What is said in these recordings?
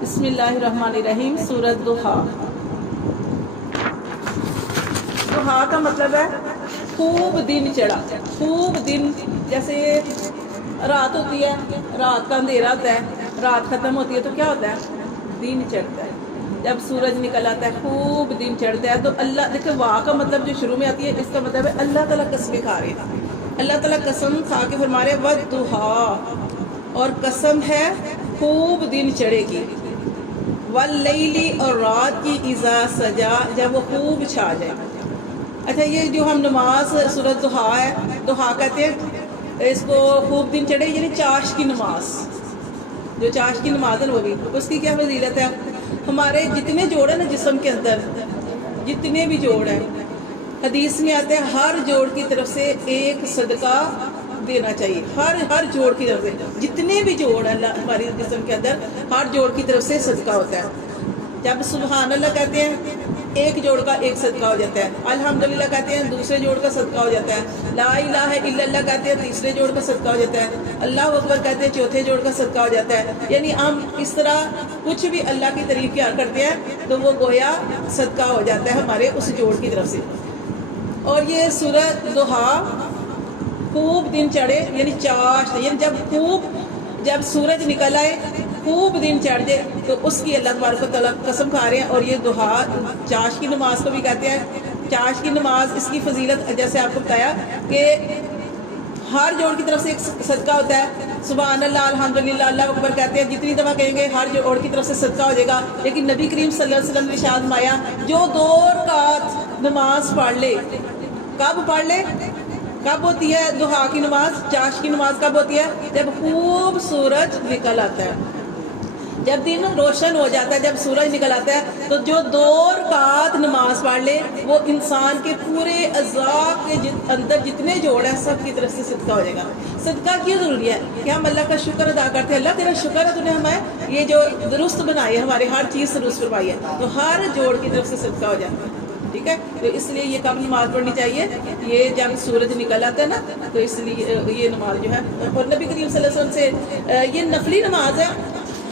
بسم اللہ الرحمن الرحیم۔ سورۃ ضحیٰ۔ ضحیٰ کا مطلب ہے خوب دن چڑھا، خوب دن، جیسے رات ہوتی ہے، رات کا اندھیرا ہوتا ہے، رات ختم ہوتی ہے تو کیا ہوتا ہے؟ دن چڑھتا ہے۔ جب سورج نکل آتا ہے خوب دن چڑھتا ہے تو اللہ دیکھیں، واہ کا مطلب جو شروع میں آتی ہے اس کا مطلب ہے اللہ تعالیٰ قسمیں کھا رہے ہیں۔ اللہ تعالیٰ قسم کھا کے فرما رہے والضحیٰ، اور قسم ہے خوب دن چڑھے گی، واللیلی، اور رات کی، اذا سجا، جب وہ خوب چھا جائے۔ اچھا، یہ جو ہم نماز سورۃ ضحیٰ ہے، ضحیٰ کہتے ہیں اس کو، خوب دن چڑھے یعنی چاش کی نماز، جو چاش کی نماز ہے وہ بھی، اس کی کیا فضیلت ہے؟ ہمارے جتنے جوڑ ہیں نا جسم کے اندر، جتنے بھی جوڑ ہیں، حدیث میں آتے ہیں ہر جوڑ کی طرف سے ایک صدقہ دینا چاہیے، ہر جوڑ کی طرف سے، جتنے بھی جوڑ ہیں ہمارے جسم کے اندر، ہر جوڑ کی طرف سے صدقہ ہوتا ہے۔ جب سبحان اللہ کہتے ہیں ایک جوڑ کا ایک صدقہ ہو جاتا ہے، الحمدللہ کہتے ہیں دوسرے جوڑ کا صدقہ ہو جاتا ہے، لا الہ الا اللہ کہتے ہیں تیسرے جوڑ کا صدقہ ہو جاتا ہے، اللہ اکبر کہتے ہیں چوتھے جوڑ کا صدقہ ہو جاتا ہے۔ یعنی ہم اس طرح کچھ بھی اللہ کی تعریف کیا کرتے ہیں تو وہ گویا صدقہ ہو جاتا ہے ہمارے اس جوڑ کی طرف سے۔ اور یہ سورۃ ضحیٰ، خوب دن چڑھے یعنی چاش، یعنی جب سورج نکل آئے خوب دن چڑھ جائے تو اس کی اللہ تبارک و تعالیٰ قسم کھا رہے ہیں۔ اور یہ ضحیٰ چاش کی نماز کو بھی کہتے ہیں۔ چاش کی نماز، اس کی فضیلت جیسے آپ کو بتایا کہ ہر جوڑ کی طرف سے ایک صدقہ ہوتا ہے، سبحان اللہ، الحمدللہ، اللہ اکبر کہتے ہیں، جتنی دفعہ کہیں گے ہر جوڑ کی طرف سے صدقہ ہو جائے گا۔ لیکن نبی کریم صلی اللہ علیہ وسلم نے ارشاد فرمایا جو 2 رکعت نماز پڑھ لے، کب پڑھ لے؟ کب ہوتی ہے ضحیٰ کی نماز؟ چاش کی نماز کب ہوتی ہے؟ جب خوب سورج نکل آتا ہے، جب دن روشن ہو جاتا ہے، جب سورج نکل آتا ہے تو جو 2 رکعت نماز پڑھ لے وہ انسان کے پورے اعضاء کے اندر جتنے جوڑ ہیں سب کی طرف سے صدقہ ہو جائے گا۔ صدقہ کیوں ضروری ہے؟ کہ ہم اللہ کا شکر ادا کرتے ہیں، اللہ تیرا شکر ہے تو نے ہمیں یہ جو درست بنائی ہے، ہمارے ہر چیز درست فرمائی ہے، تو ہر جوڑ کی طرف سے صدقہ ہو جاتا ہے۔ ٹھیک ہے، تو اس لیے یہ کب نماز پڑھنی چاہیے؟ یہ جب سورج نکل آتا ہے نا، تو اس لیے یہ نماز جو ہے، اور نبی کریم صلی اللہ علیہ وسلم سے یہ نفلی نماز ہے،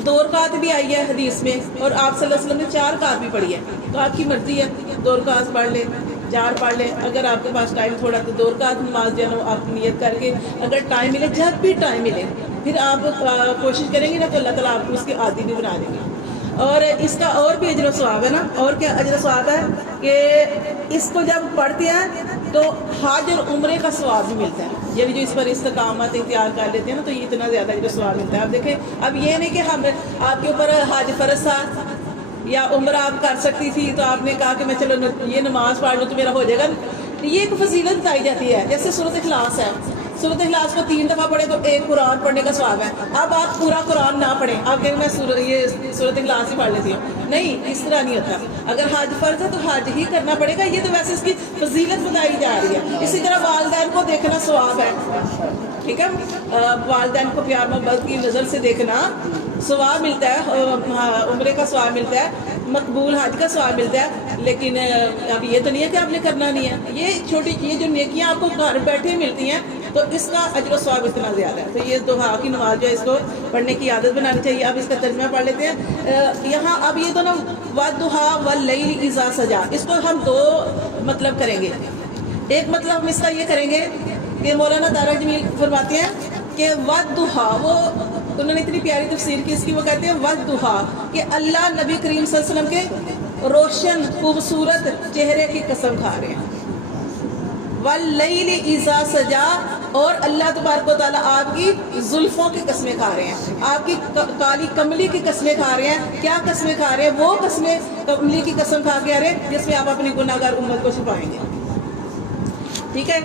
2 رکعت بھی آئی ہے حدیث میں، اور آپ صلی اللہ علیہ وسلم نے 4 رکعت بھی پڑھی ہے، تو آپ کی مرضی ہے 2 رکعت پڑھ لیں، 4 پڑھ لیں، اگر آپ کے پاس ٹائم تھوڑا تو 2 رکعت نماز جو ہے نا آپ نیت کر کے، اگر ٹائم ملے، جب بھی ٹائم ملے، پھر آپ کوشش کریں گے نا تو اللہ تعالیٰ آپ کو اس کے عادی بھی بنا دیں گے۔ اور اس کا اور بھی اجر و ثواب ہے نا، اور کیا اجر و ثواب ہے کہ اس کو جب پڑھتے ہیں تو حج اور عمرے کا ثواب بھی ملتا ہے، یعنی جو اس پر استقامت اختیار کر لیتے ہیں نا تو یہ اتنا زیادہ اجر و ثواب ملتا ہے۔ اب دیکھیں، اب یہ نہیں کہ ہم آپ کے اوپر حج فرض تھا یا عمرہ آپ کر سکتی تھی تو آپ نے کہا کہ میں چلو یہ نماز پڑھ لوں تو میرا ہو جائے گا، یہ ایک فضیلت بتائی جاتی ہے۔ جیسے سورۃ اخلاص ہے، سورۃ اخلاص کو 3 دفعہ پڑھے تو 1 قرآن پڑھنے کا ثواب ہے۔ اب آپ پورا قرآن نہ پڑھیں، آپ کہیں میں یہ سورۃ اخلاص ہی پڑھ لیتی ہوں، نہیں، اس طرح نہیں ہوتا۔ اگر حج فرض ہے تو حج ہی کرنا پڑے گا، یہ تو ویسے اس کی فضیلت بتائی جا رہی ہے۔ اسی طرح والدین کو دیکھنا ثواب ہے، ٹھیک ہے، والدین کو پیار محبت کی نظر سے دیکھنا ثواب ملتا ہے، عمرے کا ثواب ملتا ہے، مقبول حج کا ثواب ملتا ہے۔ لیکن اب یہ تو نہیں ہے کہ آپ نے کرنا نہیں ہے، یہ چھوٹی چیز جو نیکیاں آپ کو گھر بیٹھے ملتی ہیں تو اس کا اجر و ثواب اتنا زیادہ ہے۔ تو یہ ضحیٰ کی نماز جو ہے اس کو پڑھنے کی عادت بنانی چاہیے۔ اب اس کا ترجمہ پڑھ لیتے ہیں یہاں۔ اب یہ دونوں والضحیٰ واللیل اذا سجا، اس کو ہم 2 مطلب کریں گے۔ ایک مطلب ہم اس کا یہ کریں گے کہ مولانا طارق جمیل فرماتے ہیں کہ والضحیٰ، وہ انہوں نے اتنی پیاری تفسیر کی اس کی، وہ کہتے ہیں والضحیٰ کہ اللہ نبی کریم صلی اللہ علیہ وسلم کے روشن خوبصورت چہرے کی قسم کھا رہے ہیں، واللیل اذا سجا، اور اللہ تبارک و تعالیٰ آپ کی زلفوں کی قسمیں کھا رہے ہیں، آپ کی کالی کملی کی قسمیں کھا رہے ہیں۔ کیا قسمیں کھا رہے ہیں؟ وہ قسمیں کملی کی قسم کھا کے آ رہے ہیں جس میں آپ اپنی گناہ گار امت کو چھپائیں گے، ٹھیک ہے۔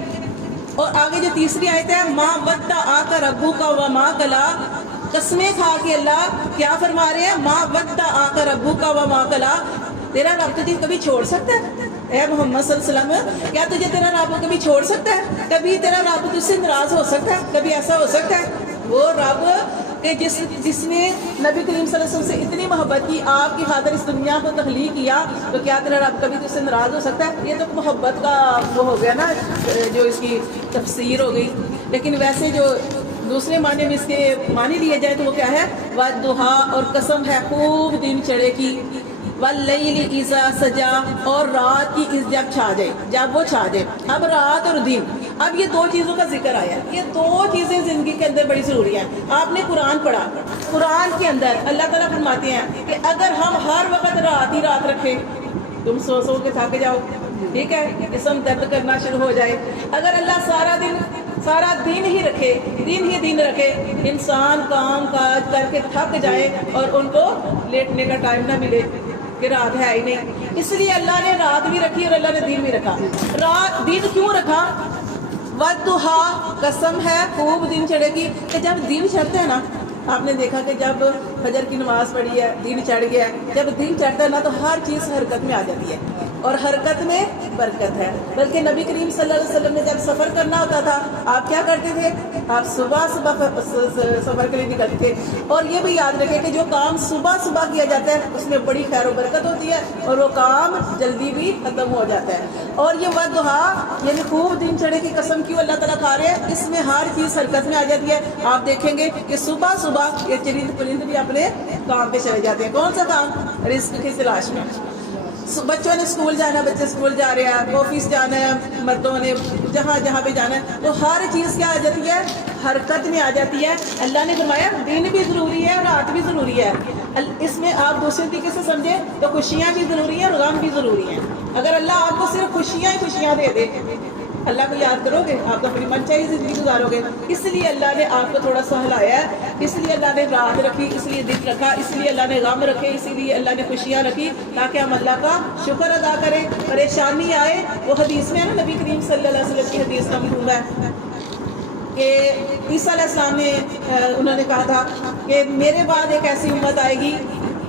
اور آگے جو تیسری آیت ہے، ما ودعک ربک وما قلی، قسمیں کھا کے اللہ کیا فرما رہے ہیں؟ ما ودعک ربک وما قلی، تیرا رب تجھے کبھی چھوڑ سکتا ہے؟ اے محمد صلی اللہ علیہ وسلم، کیا تجھے تیرا رب کبھی چھوڑ سکتا ہے؟ کبھی تیرا رب تجھ سے ناراض ہو سکتا ہے؟ کبھی ایسا ہو سکتا ہے؟ وہ رب کہ جس نے نبی کریم صلی اللہ علیہ وسلم سے اتنی محبت کی، آپ کی خاطر اس دنیا کو تخلیق کیا، تو کیا تیرا رب کبھی تجھ سے ناراض ہو سکتا ہے؟ یہ تو محبت کا وہ ہو گیا نا، جو اس کی تفسیر ہو گئی۔ لیکن ویسے جو دوسرے معنی میں اس کے معنی لیے جائے تو وہ کیا ہے؟ والضحیٰ، اور قسم ہے خوب دن چڑھے کی، واللیل اذا سجا، اور رات کی جب چھا جائے، جب وہ چھا جائے۔ اب رات اور دن، اب یہ دو چیزوں کا ذکر آیا ہے، یہ دو چیزیں زندگی کے اندر بڑی ضروری ہیں۔ آپ نے قرآن پڑھا، قرآن کے اندر اللہ تعالیٰ فرماتے ہیں کہ اگر ہم ہر وقت رات ہی رات رکھیں، تم سو کے تھک جاؤ، ٹھیک ہے، جسم درد کرنا شروع ہو جائے۔ اگر اللہ سارا دن ہی رکھے، دن رکھے، انسان کام کاج کر کے تھک جائے اور ان کو لیٹنے کا ٹائم نہ ملے کہ رات ہے ہی نہیں۔ اس لیے اللہ نے رات بھی رکھی اور اللہ نے دن بھی رکھا۔ دن کیوں رکھا؟ والضحیٰ، قسم ہے خوب دن چڑھے گی، کہ جب دن چڑھتا ہے نا، آپ نے دیکھا کہ جب فجر کی نماز پڑھی ہے، دن چڑھ گیا ہے، جب دن چڑھتا ہے نا تو ہر چیز حرکت میں آ جاتی ہے، اور حرکت میں برکت ہے۔ بلکہ نبی کریم صلی اللہ علیہ وسلم نے جب سفر کرنا ہوتا تھا، آپ کیا کرتے تھے؟ آپ صبح سفر کے لیے نکلتے تھے۔ اور یہ بھی یاد رکھیں کہ جو کام صبح کیا جاتا ہے اس میں بڑی خیر و برکت ہوتی ہے، اور وہ کام جلدی بھی ختم ہو جاتا ہے۔ اور یہ والضحیٰ یعنی خوب دن چڑھے کی قسم کیوں اللہ تعالیٰ کھا رہے ہیں؟ اس میں ہر چیز حرکت میں آ جاتی ہے۔ آپ دیکھیں گے کہ صبح یہ چرند پرند بھی اپنے کام پہ چلے جاتے ہیں۔ کون سا کام؟ رزق کی تلاش میں۔ بچوں نے اسکول جانا ہے، بچے اسکول جا رہے ہیں، آفس جانا ہے، مردوں نے جہاں پہ جانا ہے، تو ہر چیز کیا آ جاتی ہے؟ حرکت میں آ جاتی ہے۔ اللہ نے فرمایا دن بھی ضروری ہے، رات بھی ضروری ہے۔ اس میں آپ دوسرے طریقے سے سمجھیں تو خوشیاں بھی ضروری ہیں اور غم بھی ضروری ہیں۔ اگر اللہ آپ کو صرف خوشیاں ہی خوشیاں دے دے، اللہ کو یاد کرو گے، آپ اپنی من چاہیے زندگی گزارو گے۔ اس لیے اللہ نے آپ کو تھوڑا سا ہلایا ہے، اس لیے اللہ نے رات رکھی، اس لیے دن رکھا، اس لیے اللہ نے غم رکھے، اسی لیے اللہ نے خوشیاں رکھی، تاکہ ہم اللہ کا شکر ادا کریں۔ پریشانی آئے، وہ حدیث میں ہے نا، نبی کریم صلی اللہ علیہ وسلم کی حدیث کا مفہوم ہے کہ عیسیٰ علیہ السلام نے انہوں نے کہا تھا کہ میرے بعد ایک ایسی امت آئے گی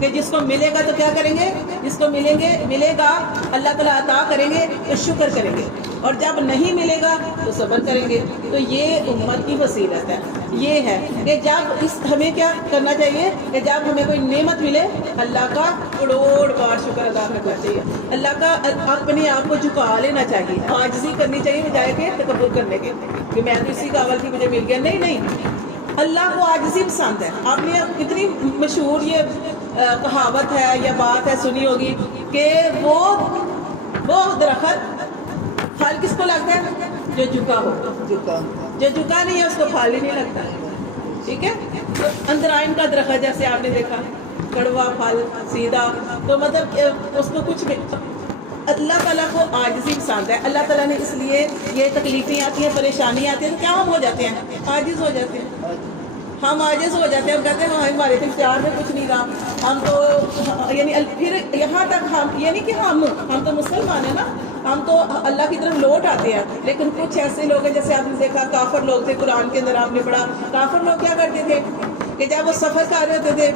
کہ جس کو ملے گا تو کیا کریں گے؟ جس کو ملے گا اللہ تعالیٰ عطا کریں گے تو شکر کریں گے، اور جب نہیں ملے گا تو صبر کریں گے۔ تو یہ امت کی فضیلت ہے، یہ ہے کہ جب ہمیں کیا کرنا چاہیے کہ جب ہمیں کوئی نعمت ملے اللہ کا کروڑ بار شکر ادا کرنا چاہیے، اللہ کا اپنے آپ کو جھکا لینا چاہیے، عاجزی کرنی چاہیے بجائے کہ تکبر کرنے کے کہ میں تو اسی کاول کی مجھے مل گیا۔ نہیں، اللہ کو عاجزی پسند ہے۔ آپ نے کتنی مشہور یہ کہاوت ہے یا بات ہے سنی ہوگی کہ وہ درخت پھل کس کو لگتا ہے؟ جو جھکا ہو، جو جھکا نہیں ہے اس کو پھل ہی نہیں لگتا، ٹھیک ہے۔ تو اندرائن کا درخت جیسے آپ نے دیکھا، کڑوا پھل سیدھا، تو مطلب اس کو کچھ بھی، اللہ تعالیٰ کو عاجزی پسند ہے۔ اللہ تعالیٰ نے اس لیے یہ تکلیفیں آتی ہیں، پریشانیاں آتی ہیں، تو کیا ہم ہو جاتے ہیں؟ عاجز ہو جاتے ہیں، ہم عاجز ہو جاتے ہیں، ہم کہتے ہیں ہمارے تو اختیار میں کچھ نہیں رہا، ہم تو یعنی پھر یہاں تک ہم یعنی کہ ہم تو مسلمان ہیں نا، ہم تو اللہ کی طرف لوٹ آتے ہیں۔ لیکن کچھ ایسے لوگ ہیں جیسے آپ نے دیکھا کافر لوگ تھے، قرآن کے اندر آپ نے پڑھا کافر لوگ کیا کرتے تھے کہ جب وہ سفر کر رہے ہوتے تھے،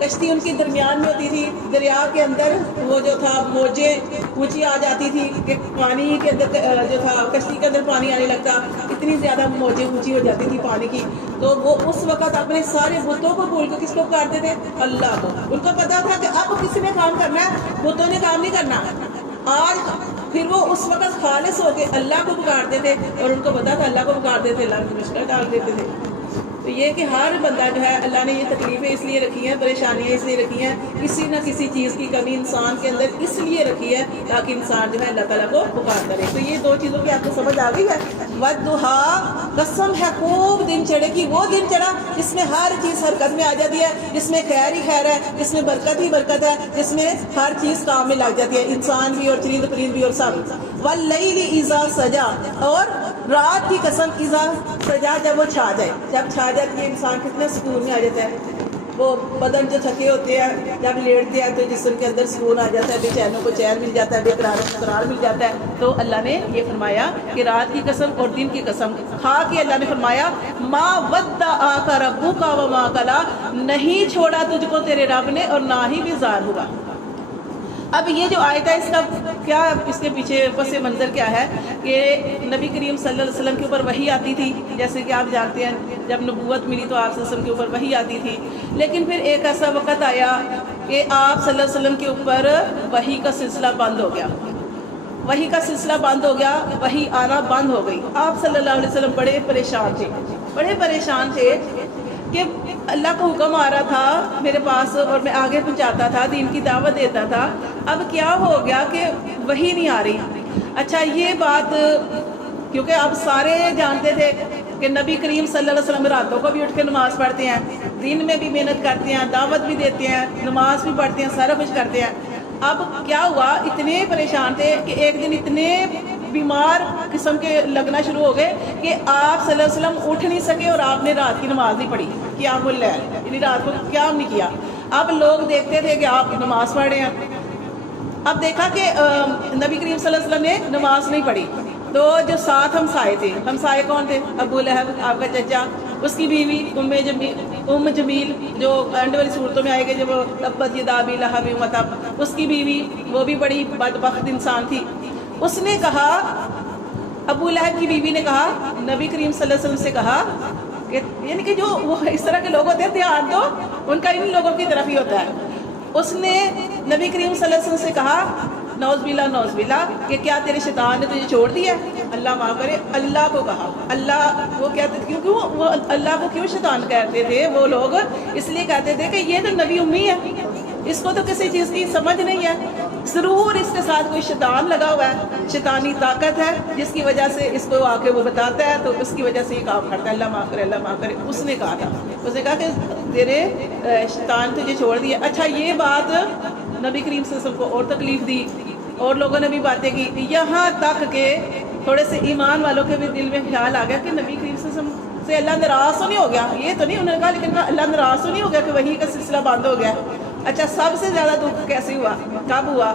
کشتی ان کی درمیان میں ہوتی تھی، دریا کے اندر وہ جو تھا موجیں اونچی آ جاتی تھی کہ پانی کے اندر جو تھا کشتی کے اندر پانی آنے لگتا، اتنی زیادہ موجیں اونچی ہو جاتی تھی پانی کی، تو وہ اس وقت اپنے سارے بتوں کو بھول کے کس کو پکارتے تھے؟ اللہ کو۔ ان کو پتا تھا کہ اب کسی نے کام کرنا ہے، بتوں نے کام نہیں کرنا آج۔ پھر وہ اس وقت خالص ہو کے اللہ کو پکارتے تھے، اور ان کو پتا تھا اللہ کو پکارتے تھے اللہ کو مشکل ڈال دیتے تھے۔ تو یہ کہ ہر بندہ جو ہے اللہ نے یہ تکلیفیں اس لیے رکھی ہیں، پریشانیاں اس لیے رکھی ہیں، کسی نہ کسی چیز کی کمی انسان کے اندر اس لیے رکھی ہے تاکہ انسان جو ہے اللہ تعالیٰ کو پکارتا رہے۔ تو یہ دو چیزوں کی آپ کو سمجھ آ گئی ہے۔ والضحیٰ، قسم ہے خوب دن چڑھے کی، وہ دن چڑھا جس میں ہر چیز حرکت میں آ جاتی ہے، جس میں خیر ہی خیر ہے، جس میں برکت ہی برکت ہے، جس میں ہر چیز کام میں لگ جاتی ہے، انسان بھی اور چرند پرند بھی اور سب۔ واللیل اذا سجا، اور رات کی قسم اذا سجا، جب وہ چھا جائے، جب چھا جاتی ہے انسان کتنے سکون میں آ جاتا ہے۔ وہ بدن جو تھکے ہوتے ہیں جب لیٹتے ہیں تو جسم کے اندر سکون آ جاتا ہے، بے چینوں کو چین مل جاتا ہے، بے قراروں کو قرار مل جاتا ہے۔ تو اللہ نے یہ فرمایا کہ رات کی قسم اور دن کی قسم کھا کے اللہ نے فرمایا ما ودعک ربک وما قلی، نہیں چھوڑا تجھ کو تیرے رب نے اور نہ ہی بیزار ہوا۔ اب یہ جو آیت ہے اس کا کیا، اس کے پیچھے پس منظر کیا ہے کہ نبی کریم صلی اللہ علیہ وسلم کے اوپر وحی آتی تھی، جیسے کہ آپ جانتے ہیں جب نبوت ملی تو آپ صلی اللہ علیہ وسلم کے اوپر وحی آتی تھی، لیکن پھر ایک ایسا وقت آیا کہ آپ صلی اللہ علیہ وسلم کے اوپر وحی کا سلسلہ بند ہو گیا، وحی کا سلسلہ بند ہو گیا، وحی آنا بند ہو گئی۔ آپ صلی اللہ علیہ وسلم بڑے پریشان تھے، بڑے پریشان تھے کہ اللہ کا حکم آ رہا تھا میرے پاس اور میں آگے پہنچاتا تھا، دین کی دعوت دیتا تھا، اب کیا ہو گیا کہ وہی نہیں آ رہی۔ اچھا یہ بات کیونکہ آپ سارے جانتے تھے کہ نبی کریم صلی اللہ علیہ وسلم راتوں کو بھی اٹھ کے نماز پڑھتے ہیں، دن میں بھی محنت کرتے ہیں، دعوت بھی دیتے ہیں، نماز بھی پڑھتے ہیں، سارا کچھ کرتے ہیں۔ اب کیا ہوا، اتنے پریشان تھے کہ ایک دن اتنے بیمار قسم کے لگنا شروع ہو گئے کہ آپ صلی اللہ علیہ وسلم اٹھ نہیں سکے اور آپ نے رات کی نماز نہیں پڑھی، قیام اللیل، یعنی رات کو قیام نہیں کیا۔ اب لوگ دیکھتے تھے کہ آپ نماز پڑھ رہے ہیں، اب دیکھا کہ نبی کریم صلی اللہ علیہ وسلم نے نماز نہیں پڑھی، تو جو ساتھ ہمسائے تھے، ہمسائے کون تھے؟ ابو لہب آپ کا چچا، اس کی بیوی ام جمیل جو اینڈ والی صورتوں میں آئے گے، جب تبت یدا ابی لہب وتب، اس کی بیوی وہ بھی بڑی بدبخت انسان تھی۔ اس نے کہا، ابو لہب کی بیوی نے کہا، نبی کریم صلی اللہ علیہ وسلم سے کہا کہ یعنی کہ جو وہ اس طرح کے لوگ ہوتے ہیں دھیان دو ان کا ان لوگوں کی طرف ہی ہوتا ہے۔ اس نے نبی کریم صلی اللہ علیہ وسلم سے کہا، نوز باللہ کہ کیا تیرے شیطان نے تجھے چھوڑ دیا ہے؟ اللہ معاف کرے، اللہ کو کہا، اللہ وہ کہتے تھے، کیونکہ وہ اللہ کو کیوں شیطان کہتے تھے وہ لوگ؟ اس لیے کہتے تھے کہ یہ تو نبی امی ہے، اس کو تو کسی چیز کی سمجھ نہیں ہے، ضرور اس کے ساتھ کوئی شیطان لگا ہوا ہے، شیطانی طاقت ہے جس کی وجہ سے اس کو آ کے وہ بتاتا ہے، تو اس کی وجہ سے یہ کام کرتا ہے۔ اللہ معاف کرے، اللہ معاف کرے۔ اس نے کہا تھا، اس نے کہا کہ تیرے شیطان تجھے چھوڑ دیا۔ اچھا یہ بات نبی کریم صلی اللہ علیہ وسلم کو اور تکلیف دی، اور لوگوں نے بھی باتیں کی، یہاں تک کہ تھوڑے سے ایمان والوں کے بھی دل میں خیال آ گیا کہ نبی کریم صلی اللہ علیہ وسلم سے اللہ ناراض تو نہیں ہو گیا، یہ تو نہیں انہوں نے کہا، لیکن اللہ ناراض تو نہیں ہو گیا کہ وحی کا سلسلہ بند ہو گیا۔ اچھا سب سے زیادہ دکھ کیسے ہوا، کب ہوا؟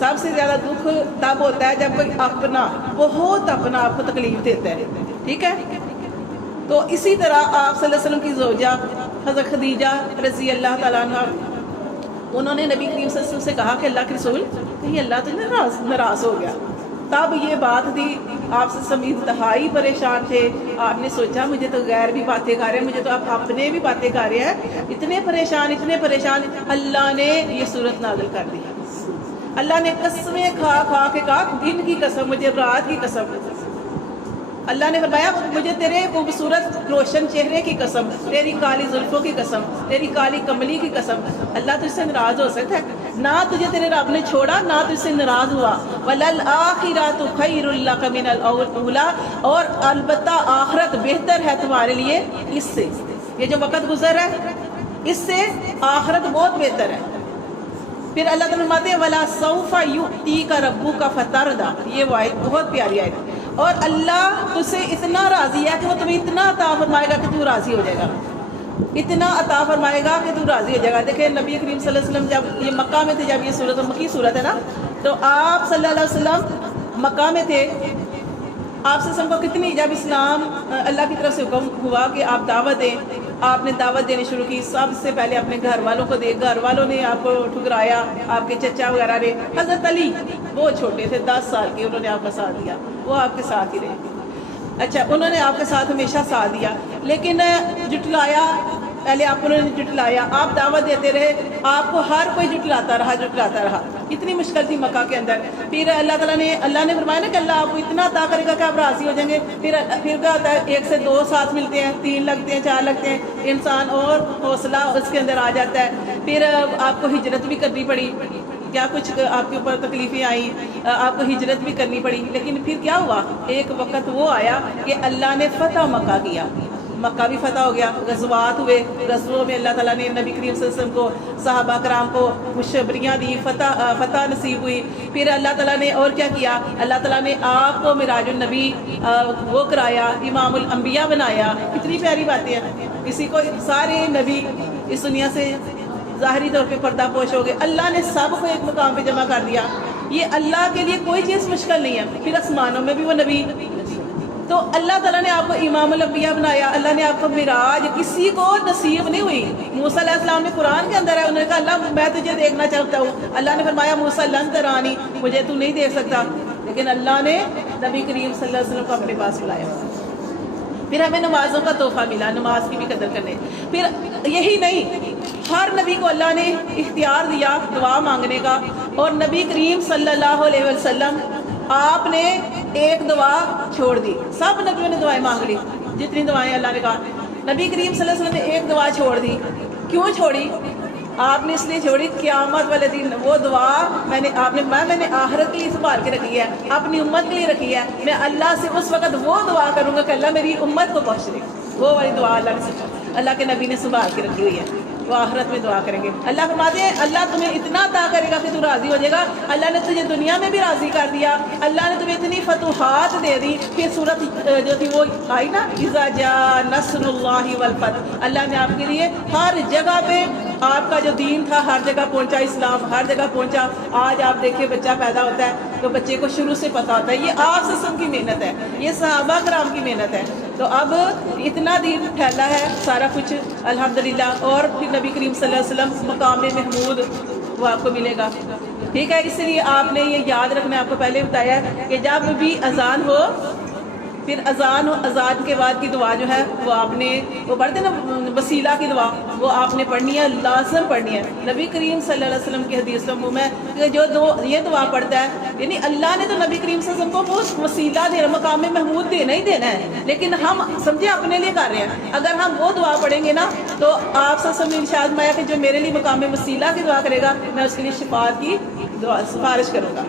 سب سے زیادہ دکھ تب ہوتا ہے جب کوئی اپنا، بہت اپنا آپ کو تکلیف دیتا ہے، ٹھیک ہے؟ تو اسی طرح آپ صلی اللہ علیہ وسلم کی زوجہ حضرت خدیجہ رضی اللہ تعالیٰ عنہ، انہوں نے نبی کریم صلی اللہ علیہ وسلم سے کہا کہ اللہ کے رسول کہیں اللہ تو ناراض ہو گیا۔ تب یہ بات تھی، آپ سے سب انتہائی پریشان تھے، آپ نے سوچا مجھے تو غیر بھی باتیں کر رہے ہیں، مجھے تو آپ اپنے بھی باتیں کر رہے ہیں، اتنے پریشان، اللہ نے یہ صورت نازل کر دی۔ اللہ نے قسمیں کھا کے کہا، دن کی قسم، مجھے رات کی قسم، اللہ نے فرمایا مجھے تیرے خوبصورت روشن چہرے کی قسم، تیری کالی زلفوں کی قسم، تیری کالی کملی کی قسم، اللہ تجھ سے ناراض ہو سکتا ہے؟ نہ تجھے تیرے رب نے چھوڑا، نہ تجھ سے ناراض ہوا۔ وَلَلْآخِرَةُ خَيْرٌ لَكَ مِنَ الْأُولَىٰ، اور البتہ آخرت بہتر ہے تمہارے لیے اس سے، یہ جو وقت گزر ہے اس سے آخرت بہت بہتر ہے۔ پھر اللہ تعالیٰ فرماتے ہیں وَلَا سَوْفَ يُؤْتِيكَ رَبُّكَ فَتَرْضَىٰ، یہ آیت بہت پیاری آیت، اور اللہ تجھ سے اتنا راضی ہے کہ وہ تمہیں اتنا عطا فرمائے گا کہ تو راضی ہو جائے گا، اتنا عطا فرمائے گا کہ تو راضی ہو جائے گا۔ دیکھیں نبی کریم صلی اللہ علیہ وسلم جب یہ مکہ میں تھے، جب یہ صورت مکی صورت ہے نا، تو آپ صلی اللہ علیہ وسلم مکہ میں تھے، آپ سے سب کو کتنی، جب اسلام اللہ کی طرف سے حکم ہوا کہ آپ دعوت دیں، آپ نے دعوت دینی شروع کی، سب سے پہلے اپنے گھر والوں کو دے، گھر والوں نے آپ کو ٹھکرایا، آپ کے چچا وغیرہ نے، حضرت علی وہ چھوٹے تھے 10 سال کے، انہوں نے آپ کا ساتھ دیا، وہ آپ کے ساتھ ہی رہے، اچھا انہوں نے آپ کے ساتھ ہمیشہ ساتھ دیا، لیکن جٹلایا، پہلے آپ انہوں نے جٹلایا، آپ دعوت دیتے رہے، آپ کو ہر کوئی جٹلاتا رہا، اتنی مشکل تھی مکہ کے اندر۔ پھر اللہ نے فرمایا نا کہ اللہ آپ کو اتنا عطا کرے گا کہ آپ راضی ہو جائیں گے۔ پھر کیا ہوتا ہے، 1 سے 2 ساتھ ملتے ہیں، 3 لگتے ہیں، 4 لگتے ہیں، انسان اور حوصلہ اس کے اندر آ جاتا ہے۔ پھر آپ کو ہجرت بھی کرنی پڑی، کیا کچھ آپ کے اوپر تکلیفیں آئیں، آپ کو ہجرت بھی کرنی پڑی، لیکن پھر کیا ہوا، ایک وقت وہ آیا کہ اللہ نے فتح مکہ کیا، مکہ بھی فتح ہو گیا، غزوات ہوئے، غزووں میں اللہ تعالیٰ نے نبی کریم صلی اللہ علیہ وسلم کو، صحابہ کرام کو خوشخبریاں دی، فتح نصیب ہوئی۔ پھر اللہ تعالیٰ نے اور کیا کیا، اللہ تعالیٰ نے آپ کو معراج النبی وہ کرایا، امام الانبیاء بنایا، کتنی پیاری باتیں ہیں۔ کسی کو سارے نبی اس دنیا سے ظاہری طور پہ پردہ پوش ہو گئے، اللہ نے سب کو ایک مقام پہ جمع کر دیا، یہ اللہ کے لیے کوئی چیز مشکل نہیں ہے۔ پھر آسمانوں میں بھی وہ نبی، تو اللہ تعالیٰ نے آپ کو امام الانبیاء بنایا، اللہ نے آپ کو معراج کسی کو نصیب نہیں ہوئی۔ موسیٰ علیہ السلام نے قرآن کے اندر ہے، انہوں نے کہا اللہ میں تجھے دیکھنا چاہتا ہوں، اللہ نے فرمایا موسیٰ لن ترانی، مجھے تو نہیں دیکھ سکتا، لیکن اللہ نے نبی کریم صلی اللہ علیہ وسلم کو اپنے پاس بلایا۔ پھر ہمیں نمازوں کا تحفہ ملا، نماز کی بھی قدر کرنے۔ پھر یہی نہیں، ہر نبی کو اللہ نے اختیار دیا دعا مانگنے کا، اور نبی کریم صلی اللہ علیہ وسلم آپ نے ایک دعا چھوڑ دی، سب نبیوں نے دعائیں مانگ لی، جتنی دعائیں اللہ نے کہا. نبی کریم صلی اللہ علیہ وسلم نے ایک دعا چھوڑ دی. کیوں چھوڑی؟ آپ نے اس لیے چھوڑی قیامت والے دن وہ دعا میں نے آخرت کے لیے سنبھال کے رکھی ہے, اپنی امت کے لیے رکھی ہے. میں اللہ سے اس وقت وہ دعا کروں گا کہ اللہ میری امت کو بخش دے. وہ والی دعا اللہ کے نبی نے سنبھال کے رکھی ہوئی ہے. وہ آخرت میں دعا کریں گے. اللہ فرماتے ہیں اللہ تمہیں اتنا عطا کرے گا کہ تو راضی ہو جائے گا. اللہ نے تجھے دنیا میں بھی راضی کر دیا. اللہ نے تمہیں اتنی فتوحات دے دی. پھر صورت جو تھی وہ آئی نا, اذا جاء نصر اللہ والفتح. اللہ نے آپ کے لیے ہر جگہ پہ آپ کا جو دین تھا ہر جگہ پہنچا, اسلام ہر جگہ پہنچا. آج آپ دیکھیں بچہ پیدا ہوتا ہے تو بچے کو شروع سے پتہ ہوتا ہے. یہ آپ سسم کی محنت ہے, یہ صحابہ کرام کی محنت ہے. تو اب اتنا دین پھیلا ہے سارا کچھ الحمدللہ. اور پھر نبی کریم صلی اللہ علیہ وسلم مقام محمود وہ آپ کو ملے گا. ٹھیک ہے, اس لیے آپ نے یہ یاد رکھنا, آپ کو پہلے بتایا کہ جب بھی اذان ہو پھر اذان ہو, اذان کے بعد کی دعا جو ہے وہ آپ نے وہ پڑھتے نا وسیلہ کی دعا, وہ آپ نے پڑھنی ہے, لازم پڑھنی ہے. نبی کریم صلی اللہ علیہ وسلم کی حدیث میں کہ جو یہ دعا پڑھتا ہے, یعنی اللہ نے تو نبی کریم صلی اللہ علیہ وسلم کو وہ وسیلہ دینا, مقام محمود دینا ہی دینا ہے, لیکن ہم سمجھے اپنے لیے کر رہے ہیں. اگر ہم وہ دعا پڑھیں گے نا تو آپ صلی اللہ علیہ وسلم نے ارشاد فرمایا کہ جو میرے لیے مقام وسیلہ کی دعا کرے گا میں اس کے لیے شفاعت کی دعا سفارش کروں گا.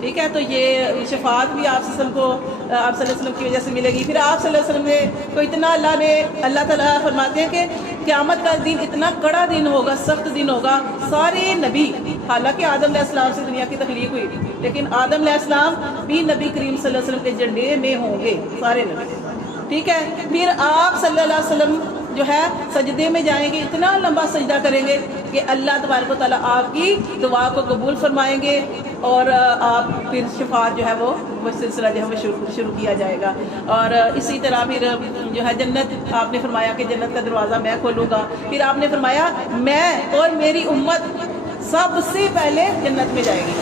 ٹھیک ہے, تو یہ شفاعت بھی آپ صلی اللہ علیہ وسلم کی وجہ سے ملے گی. پھر آپ صلی اللہ علیہ وسلم نے تو اتنا اللہ تعالیٰ فرماتے ہیں کہ قیامت کا دن اتنا کڑا دن ہوگا, سخت دن ہوگا. سارے نبی, حالانکہ آدم علیہ السلام سے دنیا کی تخلیق ہوئی, لیکن آدم علیہ السلام بھی نبی کریم صلی اللہ علیہ وسلم کے جھنڈے میں ہوں گے, سارے نبی. ٹھیک ہے, پھر آپ صلی اللہ علیہ وسلم جو ہے سجدے میں جائیں گے, اتنا لمبا سجدہ کریں گے کہ اللہ تبارک و تعالیٰ آپ کی دعا کو قبول فرمائیں گے, اور آپ پھر شفاعت جو ہے وہ سلسلہ جو ہے وہ شروع کیا جائے گا. اور اسی طرح پھر جو ہے جنت, آپ نے فرمایا کہ جنت کا دروازہ میں کھولوں گا. پھر آپ نے فرمایا میں اور میری امت سب سے پہلے جنت میں جائے گی.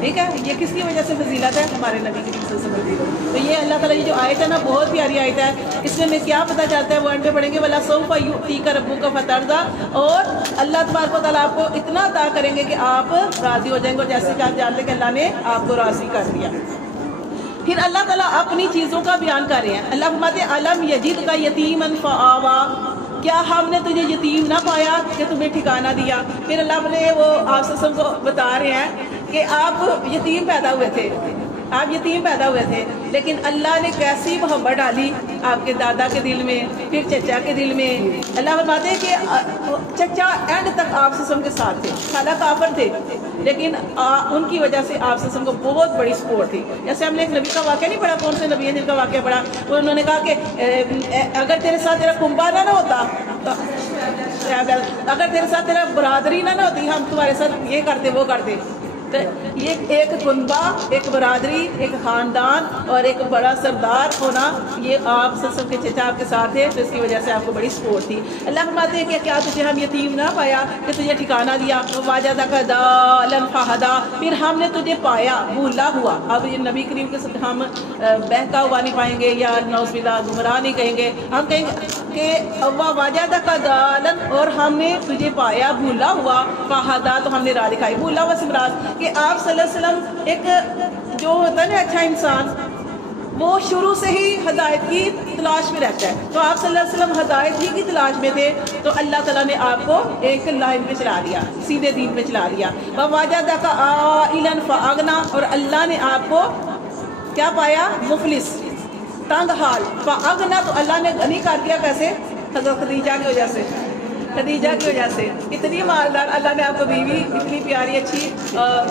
ٹھیک ہے, یہ کس کی وجہ سے فضیلت ہے؟ ہمارے نبی کریم صلی اللہ علیہ وسلم. تو یہ اللہ تعالیٰ یہ جو آیت ہے نا بہت پیاری آیت ہے. اس میں کیا پتہ چلتا ہے, وہ اینڈ پہ پڑھیں گے وَلَا سَوْفَ يُؤْتِيكَ رَبُّكَ فَتَرْضَىٰ, اور اللہ تبارک و تعالیٰ آپ کو اتنا عطا کریں گے کہ آپ راضی ہو جائیں گے, جیسے کہ آپ جانتے ہیں کہ اللہ نے آپ کو راضی کر دیا. پھر اللہ تعالیٰ اپنی چیزوں کا بیان کر رہے ہیں. اللہ فرماتے ہیں أَلَمْ يَجِدْكَ يَتِيمًا فَآوَىٰ, کیا ہم نے تجھے یتیم نہ پایا کہ تمہیں ٹھکانہ دیا. پھر اللہ نے وہ آپ سب کو بتا رہے ہیں کہ آپ یتیم پیدا ہوئے تھے, آپ یتیم پیدا ہوئے تھے, لیکن اللہ نے کیسی محبت ڈالی آپ کے دادا کے دل میں, پھر چچا کے دل میں. اللہ فرماتے ہیں کہ چچا اینڈ تک آپ سسم کے ساتھ تھے, خالہ کافر تھے, لیکن ان کی وجہ سے آپ سسم کو بہت بڑی سپورٹ تھی. جیسے ہم نے ایک نبی کا واقعہ نہیں پڑھا, کون سے نبی ہیں جن کا واقعہ پڑھا, انہوں نے کہا کہ اگر تیرے ساتھ تیرا کنبا نہ ہوتا, اگر تیرے ساتھ تیرا برادری نہ ہوتی, ہم تمہارے ساتھ یہ کرتے وہ کرتے. تو یہ ایک کنبا, ایک برادری, ایک خاندان اور ایک بڑا سردار ہونا, یہ آپ سب کے چچا آپ کے ساتھ تھے, تو اس کی وجہ سے آپ کو بڑی سپورٹ تھی. اللہ فرماتے ہیں کہ کیا تجھے ہم یتیم نہ پایا کہ تجھے ٹھکانہ دیا. وَوَجَدَكَ ضَالًّا فَهَدَىٰ, پھر ہم نے تجھے پایا بھولا ہوا. اب یہ نبی کریم کے ساتھ ہم بہکا ہوا نہیں پائیں گے یا نعوذ باللہ گمراہ نہیں کہیں گے, ہم کہیں گے کہ وَوَجَدَكَ ضَالًّا, اور ہم نے تجھے پایا بھولا ہوا, فَهَدَىٰ, تو ہم نے راہ دکھائی. بھولا ہوا سے مراد کہ آپ صلی اللہ علیہ وسلم ایک جو ہوتا ہے نا اچھا انسان, وہ شروع سے ہی ہدایت کی تلاش میں رہتا ہے. تو آپ صلی اللہ علیہ وسلم ہدایت ہی کی تلاش میں تھے, تو اللہ تعالیٰ نے آپ کو ایک لائن پہ چلا دیا, سیدھے دین پہ چلا دیا. وَوَجَدَكَ عَائِلًا فَأَغْنَىٰ, اور اللہ نے آپ کو کیا پایا, مفلس, تنگ حال. فَأَغْنَىٰ, تو اللہ نے غنی کر دیا. کیسے؟ حضرت خدیجہ کی وجہ سے, خدیجہ کی وجہ سے اتنی مالدار اللہ نے آپ کو بیوی, اتنی پیاری اچھی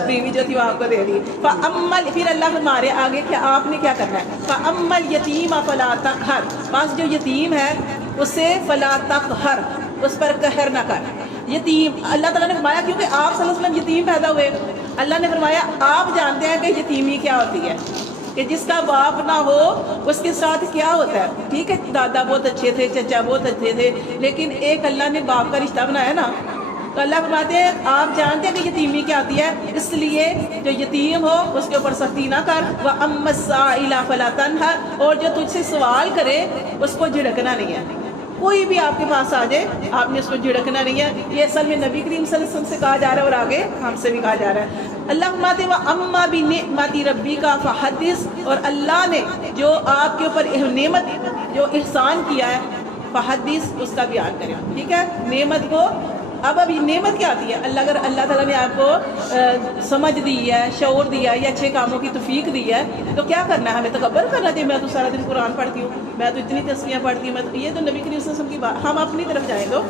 بیوی جو تھی وہ آپ کو دے دی. فَأَمَّا, پھر اللہ ہمارے آگے کیا آپ نے کیا کرنا ہے, فَأَمَّا الْيَتِيمَ فَلَا تَقْهَرْ, بس جو یتیم ہے اسے فَلَا تَقْهَرْ, اس پر قہر نہ کر. یتیم اللہ تعالیٰ نے فرمایا, کیونکہ آپ صلی اللہ علیہ وسلم یتیم پیدا ہوئے, اللہ نے فرمایا آپ جانتے ہیں کہ یتیمی کیا ہوتی ہے, کہ جس کا باپ نہ ہو اس کے ساتھ کیا ہوتا ہے. ٹھیک ہے, دادا بہت اچھے تھے, چچا بہت اچھے تھے, لیکن ایک اللہ نے باپ کا رشتہ بنایا نا, تو اللہ فرماتے ہیں آپ جانتے ہیں کہ یتیمی کیا ہوتی ہے, اس لیے جو یتیم ہو اس کے اوپر سختی نہ کر. وَأَمَّا السَّائِلَ فَلَا تَنْهَرْ, اور جو تجھ سے سوال کرے اس کو جھڑکنا نہیں ہے. کوئی بھی آپ کے پاس آ جائے آپ نے اس کو جھڑکنا نہیں ہے. یہ اصل میں نبی کریم صلی اللہ علیہ وسلم سے کہا جا رہا ہے اور آگے ہم سے بھی کہا جا رہا ہے. اللہ فرماتے ہیں وَأَمَّا بِنِعْمَةِ رَبِّكَ فَحَدِّثْ، اور اللہ نے جو آپ کے اوپر نعمت جو احسان کیا ہے فحدث، اس کا بیان کریں. ٹھیک ہے، نعمت کو اب یہ نعمت کیا آتی ہے؟ اگر اللہ تعالیٰ نے آپ کو سمجھ دی ہے، شعور دیا ہے یا اچھے کاموں کی توفیق دی ہے تو کیا کرنا ہے؟ ہمیں تکبر کرنا چاہیے. میں تو سارا دن قرآن پڑھتی ہوں، میں تو اتنی تسبیحیں پڑھتی ہوں، میں تو یہ تو نبی کریم صلی اللہ علیہ وسلم کی بات. ہم اپنی طرف جائیں تو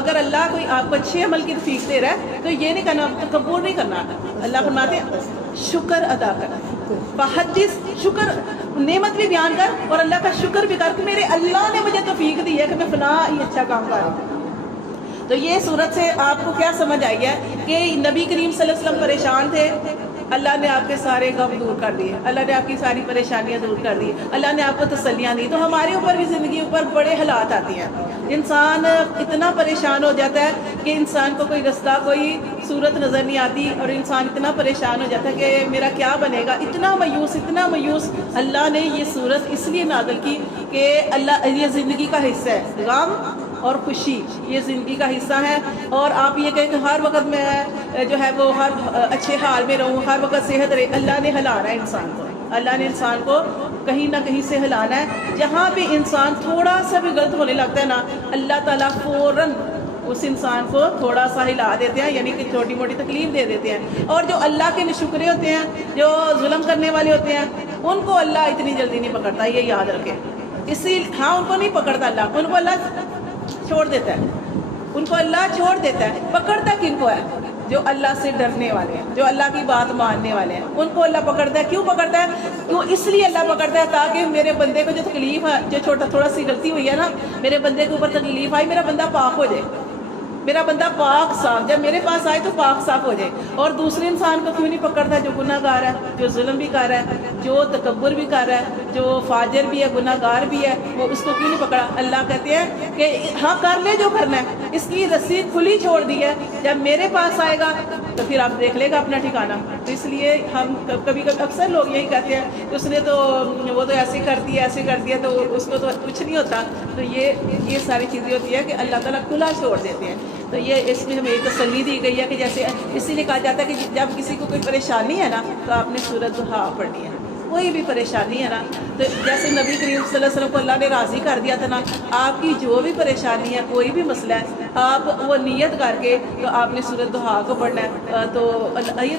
اگر اللہ کوئی آپ کو اچھے عمل کی توفیق دے رہا ہے تو یہ نہیں کرنا، تکبر نہیں کرنا. اللہ فرماتے ہیں شکر ادا کر، فحدث، شکر نعمت بھی بیان کر اور اللہ کا شکر بھی کر کہ میرے اللہ نے مجھے توفیق دی ہے کہ میں فلاں یہ اچھا کام کر رہا ہوں. تو یہ صورت سے آپ کو کیا سمجھ آئی ہے کہ نبی کریم صلی اللہ علیہ وسلم پریشان تھے، اللہ نے آپ کے سارے غم دور کر دیے، اللہ نے آپ کی ساری پریشانیاں دور کر دی، اللہ نے آپ کو تسلیاں دی. تو ہمارے اوپر بھی زندگی اوپر بڑے حالات آتی ہیں، انسان اتنا پریشان ہو جاتا ہے کہ انسان کو کوئی رستہ کوئی صورت نظر نہیں آتی اور انسان اتنا پریشان ہو جاتا ہے کہ میرا کیا بنے گا، اتنا مایوس. اللہ نے یہ صورت اس لیے نازل کی کہ اللہ یہ زندگی کا حصہ ہے، غم اور خوشی یہ زندگی کا حصہ ہے. اور آپ یہ کہیں کہ ہر وقت میں جو ہے وہ ہر اچھے حال میں رہوں، ہر وقت صحت رہے. اللہ نے ہلانا ہے انسان کو، اللہ نے انسان کو کہیں نہ کہیں سے ہلانا ہے. جہاں بھی انسان تھوڑا سا بھی غلط ہونے لگتا ہے نا، اللہ تعالیٰ فوراً اس انسان کو تھوڑا سا ہلا دیتے ہیں، یعنی کہ چھوٹی موٹی تکلیف دے دیتے ہیں. اور جو اللہ کے نشکرے ہوتے ہیں، جو ظلم کرنے والے ہوتے ہیں، ان کو اللہ اتنی جلدی نہیں پکڑتا، یہ یاد رکھیں. ہاں ان کو نہیں پکڑتا اللہ، ان کو اللہ چھوڑ دیتا ہے، ان کو اللہ چھوڑ دیتا ہے. پکڑتا کن کو ہے؟ جو اللہ سے ڈرنے والے ہیں، جو اللہ کی بات ماننے والے ہیں، ان کو اللہ پکڑتا ہے. کیوں پکڑتا ہے؟ کیوں؟ اس لیے اللہ پکڑتا ہے تاکہ میرے بندے کو جو تکلیف ہے، جو تھوڑا سی غلطی ہوئی ہے نا، میرے بندے کے اوپر تکلیف آئی، میرا بندہ پاک ہو جائے، میرا بندہ پاک صاف، جب میرے پاس آئے تو پاک صاف ہو جائے. اور دوسرے انسان کو کیوں نہیں پکڑتا؟ جو گناہ گار ہے، جو ظلم بھی کر رہا ہے، جو تکبر بھی کر رہا ہے، جو فاجر بھی ہے، گناہ گار بھی ہے، وہ اس کو کیوں نہیں پکڑا؟ اللہ کہتے ہیں کہ ہاں کر لے جو کرنا ہے، اس کی رسید کھلی چھوڑ دی ہے، جب میرے پاس آئے گا تو پھر آپ دیکھ لے گا اپنا ٹھکانہ. تو اس لیے ہم کبھی اکثر لوگ یہی کہتے ہیں کہ اس نے تو وہ تو ایسے کر دیا تو اس کو تو کچھ نہیں ہوتا. تو یہ ساری چیزیں ہوتی ہیں کہ اللہ تعالیٰ کھلا چھوڑ دیتے ہیں. تو یہ اس میں ہمیں تسلی دی گئی ہے کہ جیسے اسی لیے کہا جاتا ہے کہ جب کسی کو کوئی پریشانی ہے نا تو آپ نے سورۃ ضحیٰ پڑھنی ہے. کوئی بھی پریشانی ہے نا، تو جیسے نبی کریم صلی اللہ علیہ وسلم کو اللہ نے راضی کر دیا تھا نا، آپ کی جو بھی پریشانی ہے، کوئی بھی مسئلہ ہے، آپ وہ نیت کر کے تو آپ نے سورۃ ضحیٰ کو پڑھنا ہے. تو